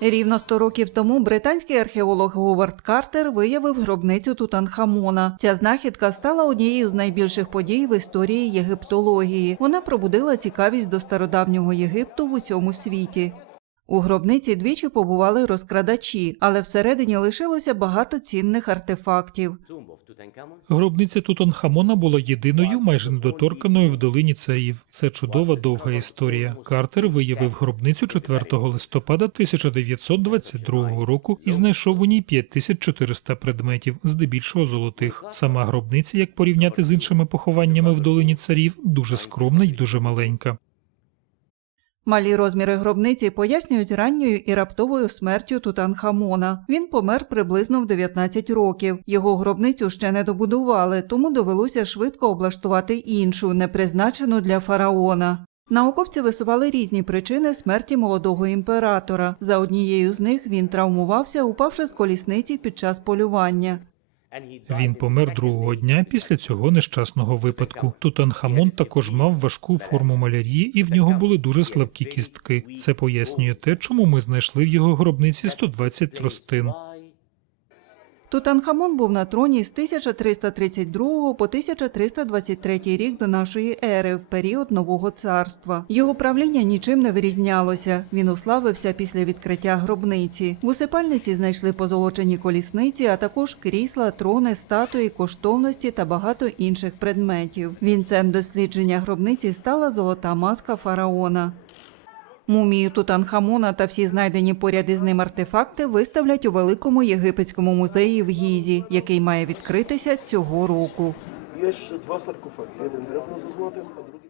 Рівно 100 років тому британський археолог Говард Картер виявив гробницю Тутанхамона. Ця знахідка стала однією з найбільших подій в історії єгиптології. Вона пробудила цікавість до стародавнього Єгипту в усьому світі. У гробниці двічі побували розкрадачі, але всередині лишилося багато цінних артефактів. Гробниця Тутанхамона була єдиною, майже недоторканою в долині царів. Це чудова довга історія. Картер виявив гробницю 4 листопада 1922 року і знайшов у ній 5400 предметів, здебільшого золотих. Сама гробниця, як порівняти з іншими похованнями в долині царів, дуже скромна й дуже маленька. Малі розміри гробниці пояснюють ранньою і раптовою смертю Тутанхамона. Він помер приблизно в 19 років. Його гробницю ще не добудували, тому довелося швидко облаштувати іншу, не призначену для фараона. Науковці висували різні причини смерті молодого імператора. За однією з них він травмувався, упавши з колісниці під час полювання. Він помер другого дня після цього нещасного випадку. Тутанхамон також мав важку форму малярії, і в нього були дуже слабкі кістки. Це пояснює те, чому ми знайшли в його гробниці 120 тростин. Тутанхамон був на троні з 1332 по 1323 рік до нашої ери в період нового царства. Його правління нічим не вирізнялося. Він уславився після відкриття гробниці. В усипальниці знайшли позолочені колісниці, а також крісла, трони, статуї, коштовності та багато інших предметів. Вінцем дослідження гробниці стала золота маска фараона. Мумію Тутанхамона та всі знайдені поряд із ним артефакти виставлять у великому єгипетському музеї в Гізі, який має відкритися цього року. Є ще два саркофаги. Один древно зазлотих, а другий.